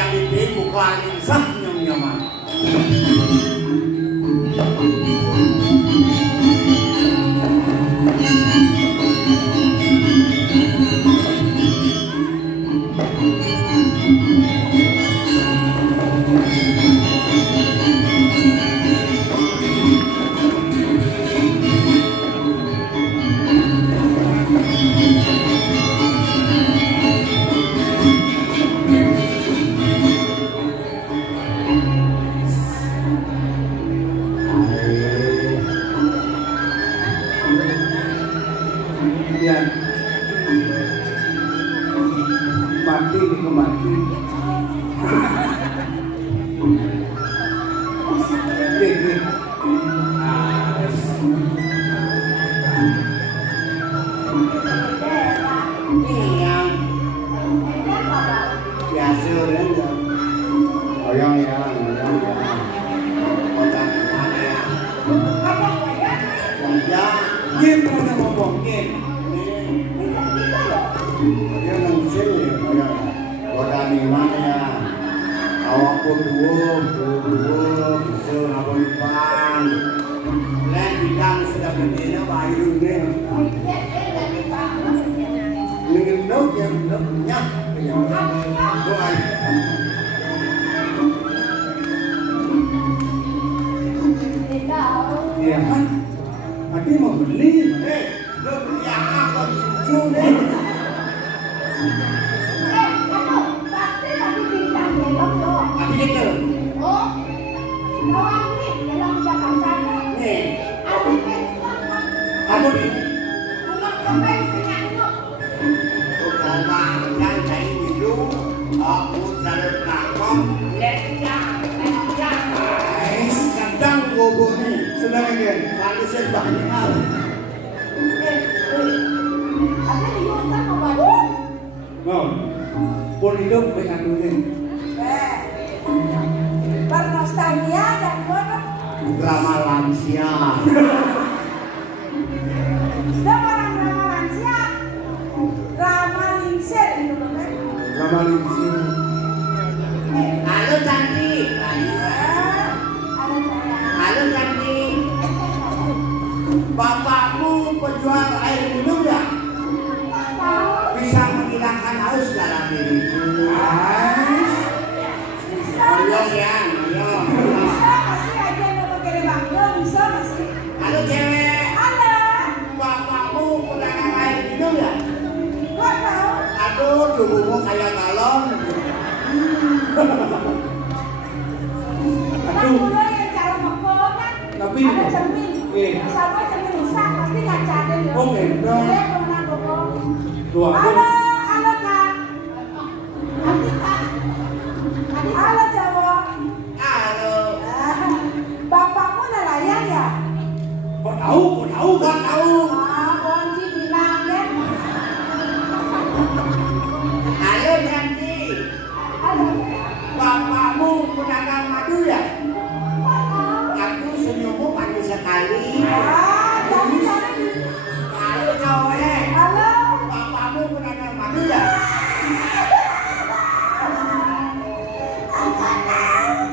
wayang iki buka lingsah nyom-nyoman. Bernostalgia dan drama lansia. Drama lansia. Drama lingsir itu kan. Drama lingsir. Halo cantik. Halo cantik. Bapakmu penjual air minum ya? Bisa menghilangkan haus dalam diriku. Mayong ya, mayong. Bisa masih aja mau pakai bangga, bisa masih. Halo cewek. Halo. Bapakmu pedagang air minum ya? Kok tahu? Aduh, tubuhmu kayak galon. Kan dulu yang cara mekong kan. Tapi ada cermin. Sama cermin rusak pasti nggak ada ya. Oh, gitu. Dia pernah mekong. Halo, halo kak. Halo cowok. halo. Bapakmu nelayan ya? Kok tahu? Bonji bilang kan. Halo cantik. Halo. Bapakmu pedagang madu ya? Aku senyummu manis sekali. Jangan. Halo cowok. Halo. Bapakmu pedagang madu ya?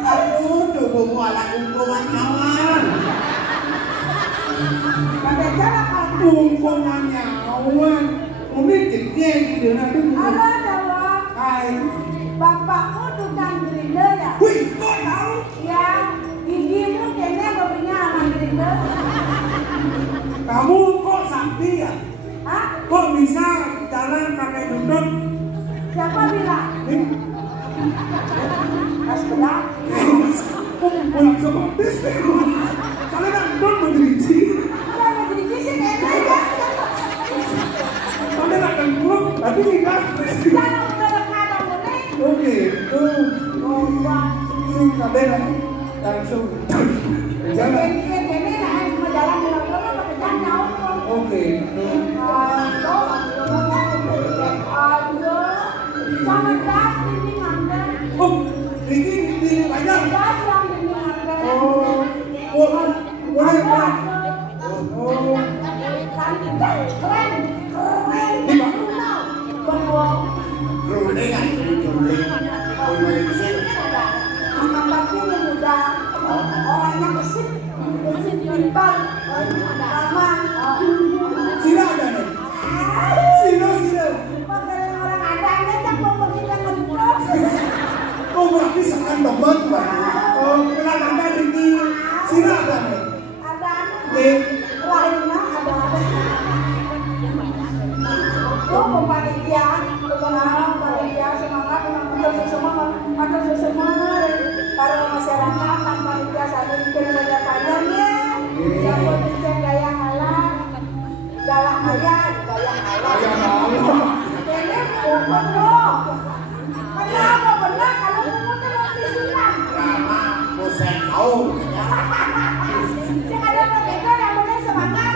Aduh, tubuhmu ala kumpulan kawan. Pada cara kamu. Kumpulan nyawan. Mungkin jengkel gitu nanti. Halo cowok. Hai. Bapakmu tukang grinder ya? Wih, kok tahu? Ya, gigimu kayaknya babinya aman grinder. Kamu kok sakti ya? Hah? Kok bisa jalan pakai duduk? Siapa bilang? Mas bedak. Kok langsung habis? Soalnya kan duduk mengeriti. Udah mau jadi sih kayaknya ya. Soalnya kan duduk, tapi nikah. Jangan udah ada mulai. Oke, tuh. Gombang. Sing kabel langsung. Jalan. Ini lah mau jalan di luar pakai jangkau. Oke. Aduh, jangan gas ini Anda. Oh, ini banyak. Gas yang ini Anda. Oh, boleh. Oh, Keren. ini pak. Beruang. Rolling aja, rolling. mulai di sini. Anak tapi muda, orangnya gesit, pintar, ramah. Sila ada nih. Sila. Pagkain orang adanya tak mau kita ngedos. Oh berarti sekan teman Pak. Oh kenal anda ini. Sila ada nih. Ada Eh. lainnya ada. Oh panitia, panitia semangat matur semua para masyarakat dan panitia saling kerja panjangnya. Yang penting daya alam, galak maya, daya alam. Ini bukan loh. Kenapa benar kalau bukan tidak disulam? Karena bosan tahu. Ada mereka yang mulai semangat.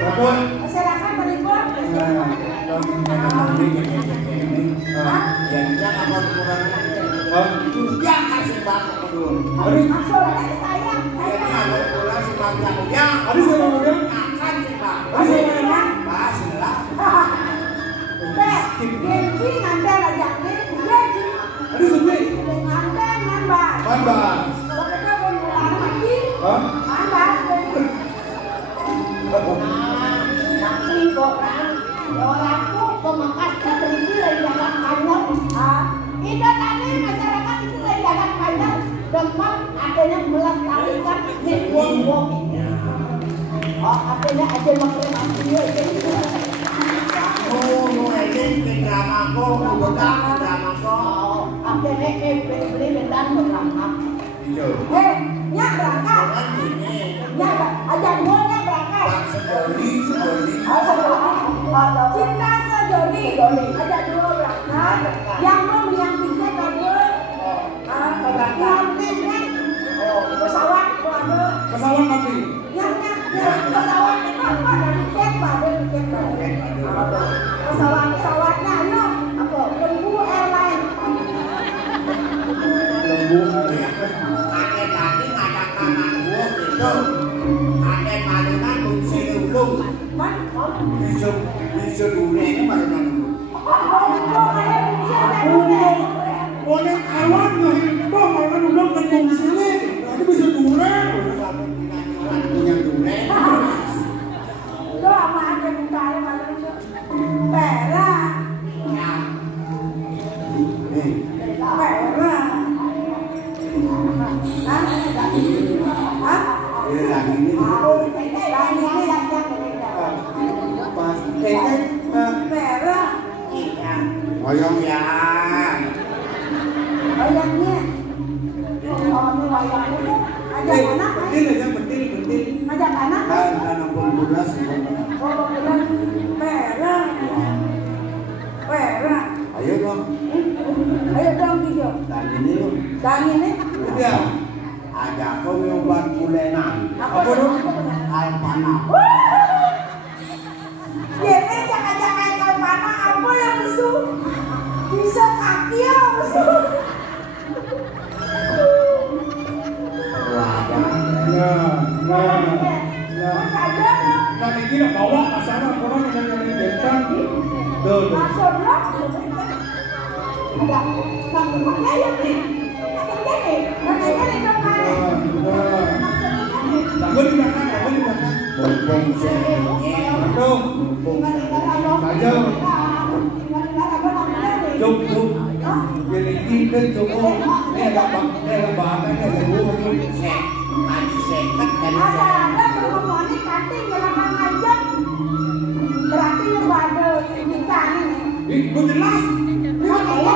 Masyarakat berikut. Jadinya apa kekurangan? Dia kasih banyak dulu. Maksudnya saya. Jadi ada kurang si banyak dia. Ada saya ngomongnya. Akan sih Pak. Ada saya ngomongnya. Bahaslah. Genji nanti rajaknya, genji. Ada sunyi. Nanti nambah. Tambah. Pokoknya bulan lagi. Hah? Nambah. Nanti orangku pemangkas tertinggi dari jalan panjang. Itu tadi masyarakat itu dari jalan panjang tempat adanya melestarikan network. Oh, adanya aja masyarakat dia. Oh, ini drama ko, bukan drama ko. Akhirnya beli bendang berangkat. Iya. Nyak berangkat. Kan ini. Nyak, ajak gua nyak berangkat. Bang Sedoli. Cinta sejoli. Ajak dua berangkat. Yang mau yang tiket ada. Yang nenek. Pesawat ada. Pesawat nanti. Yang pesawat apa ada tiket ada tiket ada. Pesawatnya ayo apa? Lembu Airline. Lembu. Ada tadi ngadakan gua gitu. Ada malunan fungsi dulu. Bisa dunia ini malunan dulu. Boleh awan nggak himbau kalau udah ketemu sini. Nanti bisa duren. Punya dunia. Lo sama aja buka ya malunya. Pera. Pera. Hah? Ini lagi ini. Pas. Merah. Oyong ya. Wayangnya. Oh, ini wayangnya. Ajak anak. Penting aja penting. Ajak anak. Dan 60 Oh, bilang merah. Merah. Ayo dong. Ayo dong video. Dan ini yuk. Dan ini. Iya. Ada kau yang buat kulenan. Apa dong? Alpana. Ini jangan-jangan kalau mana apa yang musuh. Bisa kaki ya musuh. Nah ini nak bawa pasangan orang yang bentang. Tuh. Maksudnya ada namanya ya nih. Namanya nih dong mana? Lagu di belakang. Bongbong Aduh. Saja. Jom. Jadi kita coba. Ini ada bahan ada dua macam. Maju sekat dan Asal ada perempuannya kanting jalan aja. Berarti yang ada nikah ini. Itu jelas. Dia bawa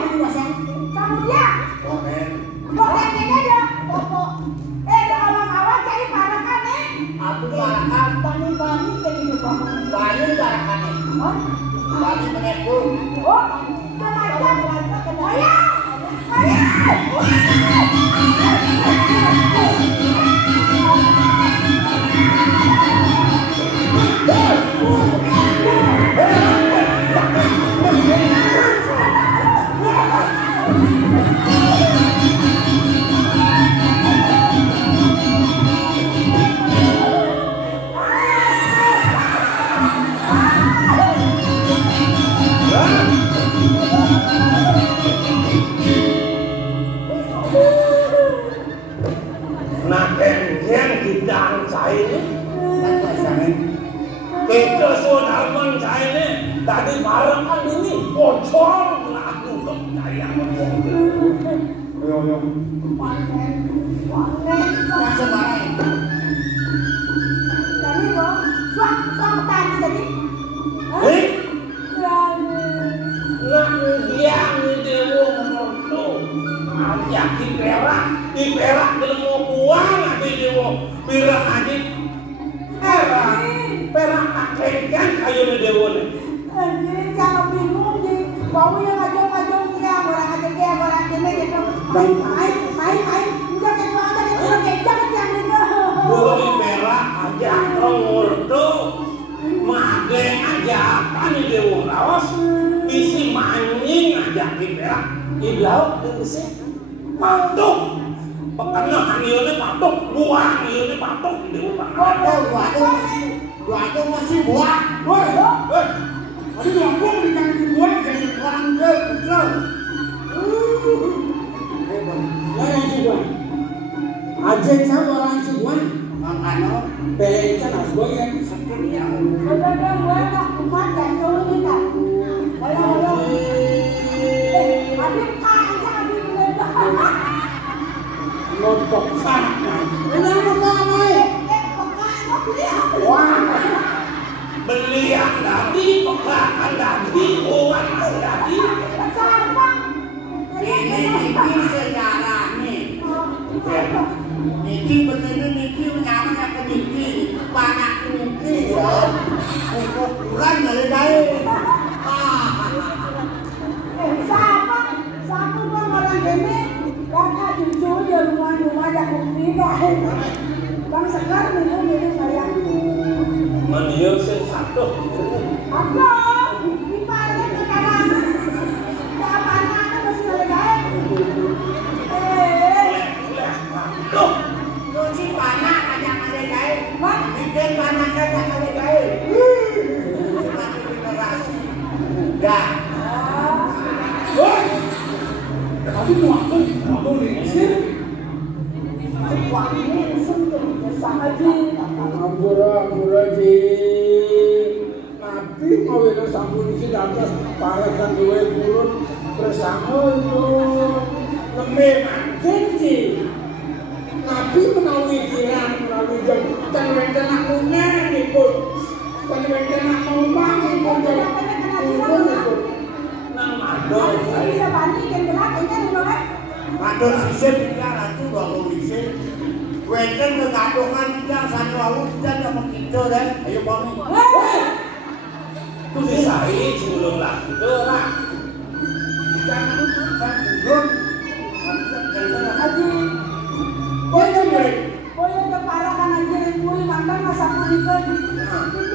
ini pasang. Kamu dia. Oke. Boleh ini dong. Ada awal-awal cari parakan nih. Aku barakan Bani-bani kayak gitu kamu. Bani barakan Oh, Bani menekung. oh, macam Ayah, ayah. ini. Apa sampean? Kita sodaman ini tadi bareng kan ini bocor lah aku kok sayang ngomong. Yo. Panen. Langsung bareng. Jadi kok, suang tadi jadi. Eh? Nang biang dewo ngono. Ajak di perak mau buang ati dewo. Pirak aja. Perak akengkan ayo dewo ne. Anjir, jangan bingung di bau yang ngajong dia, orang ini gitu. Main, jangan banget itu jangan yang itu. Beli perak aja ngordo. Mageng aja apa nih dewo lawas. Bisi mancing aja di perak. Di laut itu sih. Patuk. Pekana hangione patuk, buang hangione patuk di dewo pangan. Dua masih buang. Woi. Aduh ngomong di kaki buang jadi Orang deh, betul. Orang Cibuan. Ajeng sama orang Cibuan. Makanya Becan harus goyang. sekian. Udah gue tak kuat dan turun kita. Halo. Habis lebar. Nontok sana. Wah. Beli yang tadi, pekaan tadi, owan tadi. Niki sejarah nih. Niki begini Niki menyamanya ke Niki. Banyak ke Niki ya. Ukuran dari dari. Siapa orang ini? Kakak cucu di rumah yang bukti kan. Bang Sekar minum saya. Mendiang sing satu. Apa? Gimana sekarang? Siapa anak masih ada? Tuh, Cuci panak kadang ada gaya. Bikin panak kadang ada gaya. Semakin generasi. Dah. Woi. Tapi mau sih. Wah, ini sentuh sama di. Ampura di nabi mau itu sampun isi atas parakan dua turun bersama itu lembe mancing sih nabi menawi kirang menawi jam tenwenten aku nih pun tenwenten aku bangun pun jam turun itu nang madol saya. Bisa bandingin kenapa kan? Madol sisir bilang itu bangun sisir. Wenten kegadungan kita satu lalu kita sama kita deh. Ayo bangun. Itu si saya sebelum lah itu lah. Jangan kan turun. Haji, boleh keparah kan aja yang kuri mantan masa kuliah di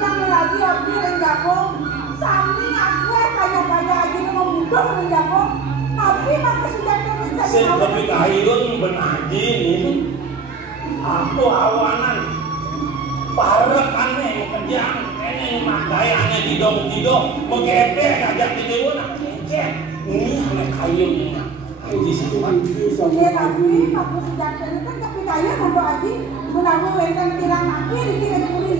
yang lagi abdi yang gabung. Sami aku banyak aja yang mau mudah yang gabung. Tapi maka sudah terus Sing lebih kayun benaji ini. Aku awanan parek aneh kejang ini mandai aneh didong mengepe ajak di dewa nak cecek ini aneh kayu ini ayo di situ kan Iya tapi aku sudah terus kan tapi kaya untuk aji menawi wenten kirang api dikira kuri.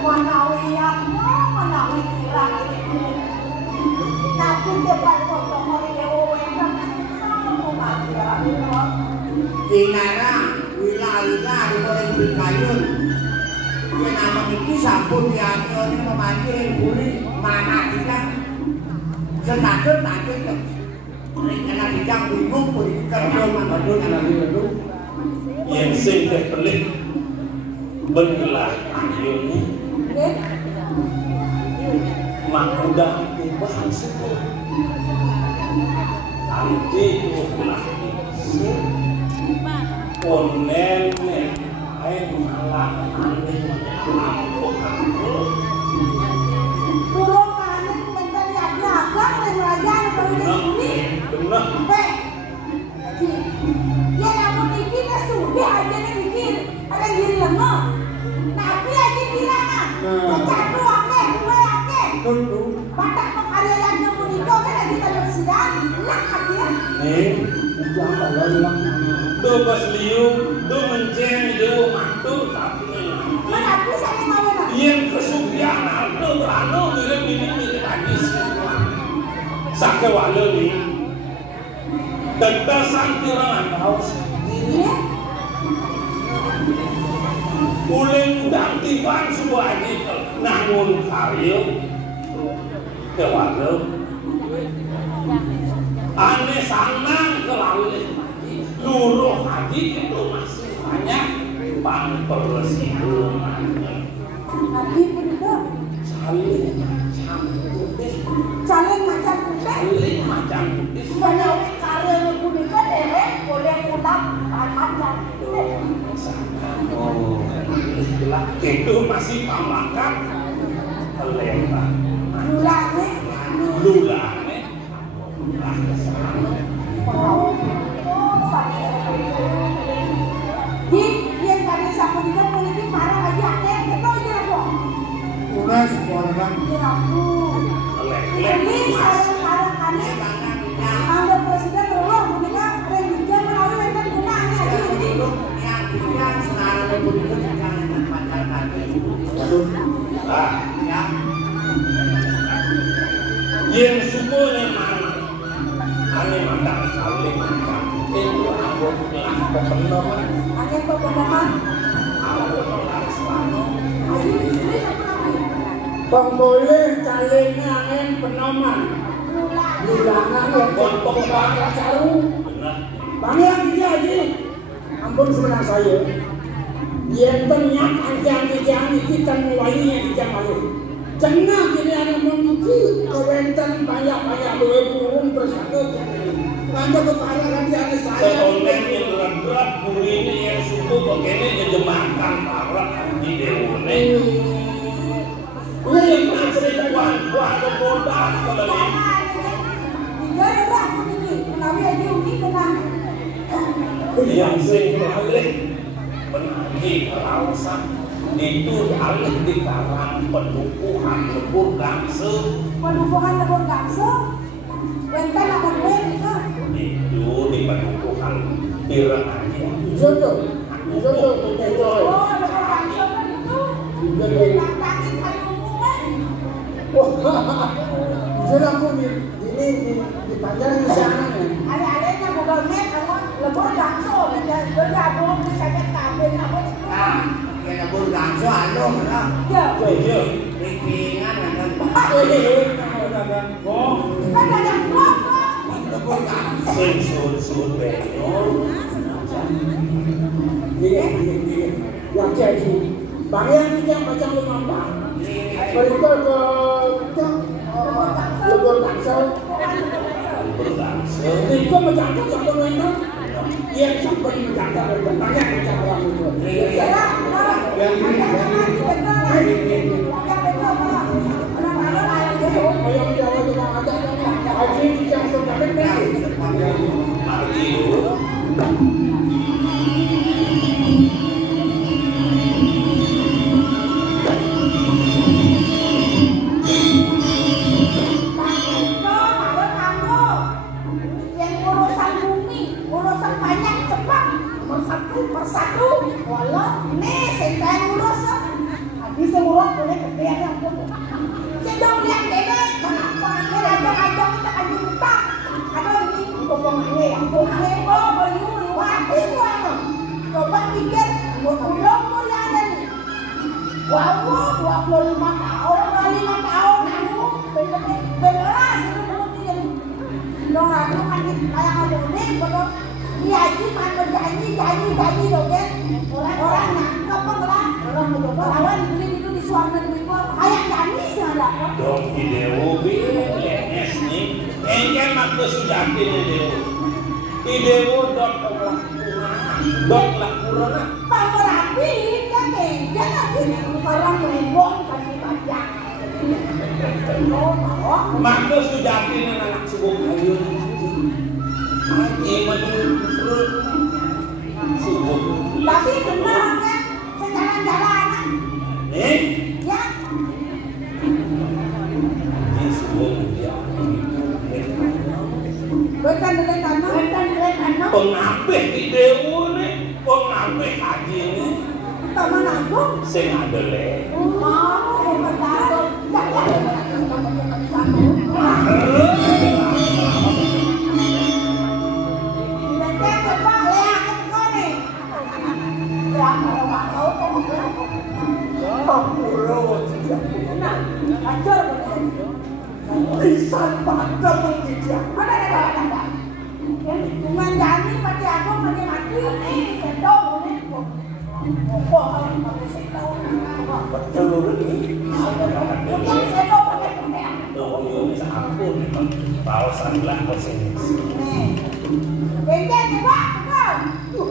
Menawi kirang ini. Tapi depan foto mau dewa wenten sama mati ya. Dinara wila di boleh berkayun. Dia nama ini sampun diambil ini memanggil buli mana kita. Senakut kan. Karena kita bingung pun kalau mandul mandul. yang sing pelik belah ayuni mak udah ubah sebut nanti ulah sih ponen air malah aneh aku Turun kanan mencari abang dan raja kalau ini. benar Ya namun bikin sudah aja nih bikin ada diri lemah. Tapi aja bilang satu ake. Batak pekarya yang nemu itu kan lagi tanya sidang, lah dia. Jangan lalang. Tuh pas liu, tuh menceng itu mantu tapi Mana aku saya ngawin ah. yang kesugihan tuh beranu mirip lagi semua. Sakit walau nih. Tetesan tirangan haus. Iya. Uling udang tiban sebuah aja namun karyo ke walau. Aneh sanang kelalui luruh haji itu masih banyak pampersi rumahnya. Nabi pun itu. Saling macam putih. Sebenarnya karya pun itu derek boleh pulang macam. Itu masih pamakan kelembang. Lulane. Yang kami sama kita politik marah aja akeh itu aja kok. Unas orang Aku. Ini sekarang kami ada presiden Allah punya religion melalui wenten gunanya jadi yang sekarang itu jangan pacar ya. Yang suku memang ane mandang saling mandang itu aku penolong ada pepenaman pemboleh calingnya angin penoman ulangan yang Bontok banyak jauh benar banyak dia aja ampun sebenarnya saya yang ternyat anjang-anjang kita mulainya kita malu jangan jadi ada memiliki kewentan banyak-banyak dua burung bersatu nanti kepada anjang saya sekolah yang berat-berat bumi ini yang suku begini ngejemakan para di dewane ini yang masih kuat kebodohan kalau ini tiga orang ini menawi aja unik tenang yang sing alih penagi kawasan itu alih di karang penumpuhan lebur gangse penumpuhan lebur gangse wenten apa duit itu di penumpuhan pirang aja Jodoh oh lebur gangse kan itu ditantangin kali umuman sudah aku di panjang di sana ya ada-adanya Google Map kamu lebur gangse bergabung bisa kabin apa itu Nah, kita bukan soal lah. ya Ringan dan kan ada blok sun benyor Gini, yang jadi banyak yang macam lumambang berikut ke lebur bangsa bergangse itu mencatat sampai mana yang sampai mencatat banyak macam orang itu yang yang Jawa juga ada haji yang sudah mari persatu walau nih sentai ngurus habis ngurus boleh gede ya ampun sedang lihat dede kenapa dia ajak-ajak kita aja utang aduh ini potongannya ya potongannya oh bayu hati gua coba pikir umur yang ada nih wow 25 tahun 5 tahun aku beneran belum dia dong aku kan kayak ada nih bener dia aja main berjanji dong kan orang nangkep orang mencoba lawan dibeli itu di suara dibeli kayak janji ada dong di dewo BNS nih engke makna sudah di dewo dok lakuran pamerapi kan enggak lagi orang rembong kan dipajak makna sudah di anak subuh kayu Haji menurut subuh. tapi benar kan sejalan-jalanan Nih, ya di subuh ya. bekan dengan tanah Pengapih di dewane, pengapih adine. Taman Agung. Sing adele. Oh, betul. Lisan pada mendidik. Ada. Dengan Jani Pati Agung mati nih, sendok nih. Kok pakai sendok? Betul ini. Yang sendok pakai pembean. Oh, ini sampun. Pausan lah kesini. Nih. Bengkel coba, betul.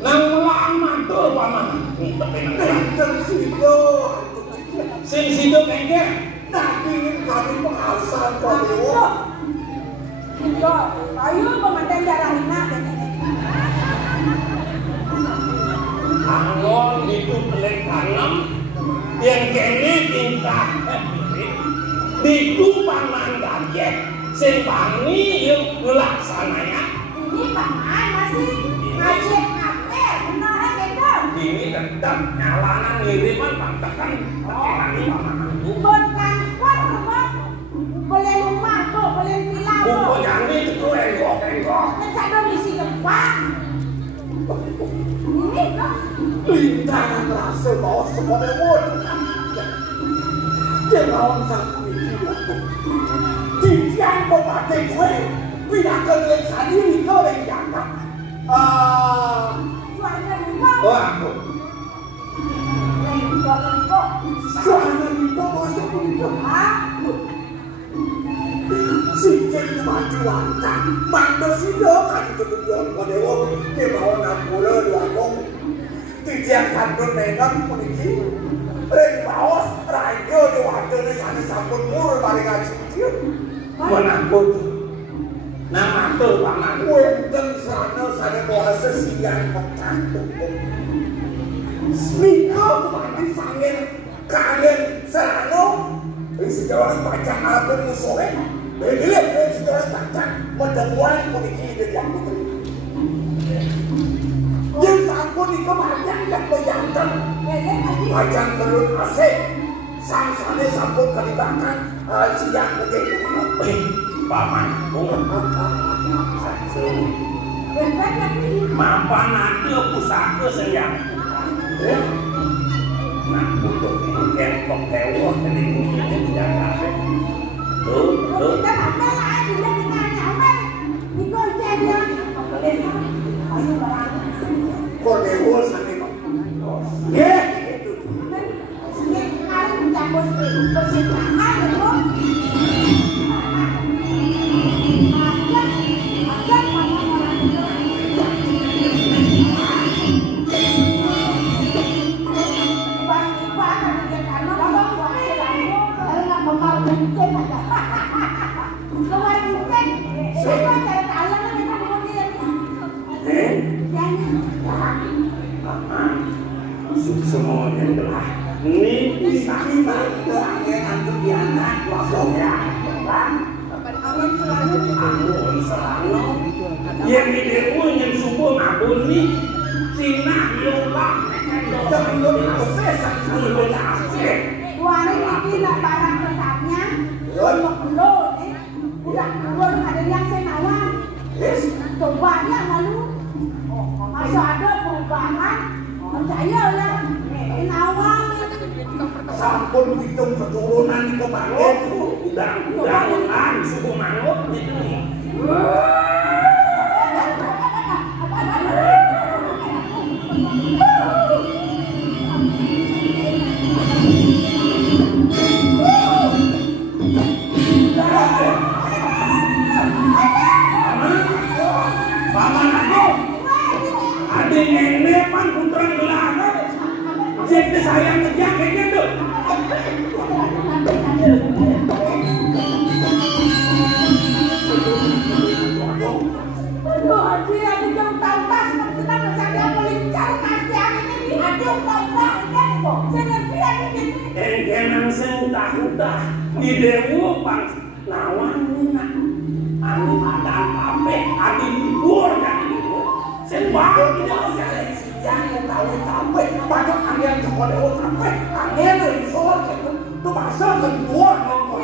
Nang lama tuh paman. Nih tepenan. Bengkel sido. Sing sido bengkel. Nabi kami pengasal kau. Yo, ayo pemanten darah hina Angon itu pelek tanam yang kene tingkah itu paman gadget sing pami yang ngelaksananya ini paman masih ngajak ngapel beneran gitu ini tetap nyalanan ngiriman pantakan tekenan ini paman aku bukan kuat rumah boleh rumah tuh boleh villa tuh buku jangan itu enggok bisa domisi depan ini tuh Lintangan rasa bawa semua demon. Dia lawan sang pemikiran. Tiang kau pakai gue. Pindahkan dengan sendiri kau yang jaga. suaranya rumah oh aku Suara itu masuk begitu. Sikit maju langkah. Manda sido kan itu tujuan kau dewa. Dia bawa 60 dua kong. Tiang kandung nenek puniki. Ring bawas rayo di waktu ini sana sampun mur balik aja. menakut nama tuh paman Wenten sana bawa sesian pekatuk. Nika mandi sangin kangen serano. Sejarah baca apa musuhnya. Beliau sejarah baca menemuan puniki dari yang putri. Yang sampun di kebanyakan yang bayangkan. Baca telur asik. Sang-sane sampun kelibatkan siang putih. paman aku mapan ada pusaka sayang nah butuh kempok hewan jadi mungkin jaga tuh kita ngapel lah tidak kita nyamel Niko jadi ayo barang Kau dewa sana kok. Ya, itu. semuanya telah ini bisa Angin antuk di anak langsung ya. angin selano yang di dewa yang subuh ngabun nih Cina lupa Sebelum diprosesan sebelum asik Wari ini lah barang tetapnya belum udah belum ada yang saya nawar cobanya lalu masa ada perubahan percaya lah nawar sampun hitung keturunan di kemarin. udah subuh mangut gitu nih paman aku adik nenek pan putra gelangan jadi sayang ngejak kayak gitu dia bukan tahu tas sedang mencari pelincar kasihan ini aduh tahu ini kok saya ini engkenan sentah-entah di dewa pan nawang nak anu ada apa adi libur kan libur Wah, ini yang tahu capek, banyak angin sekolah capek, angin yang soal itu bahasa kedua ngomong.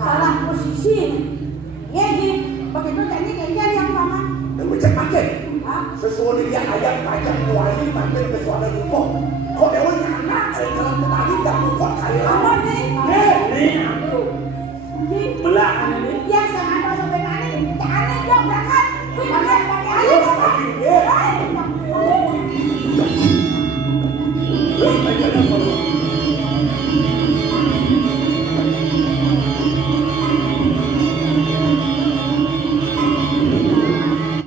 Salah posisi. Ya, begitu tekniknya yang mama. Cek pakai. Sesuatu dia ayam pajak wali pakai sesuatu itu. Kok dewa anak kalau tadi tak kuat kali lama nih. Ini aku. Belakangan ini. Yang sangat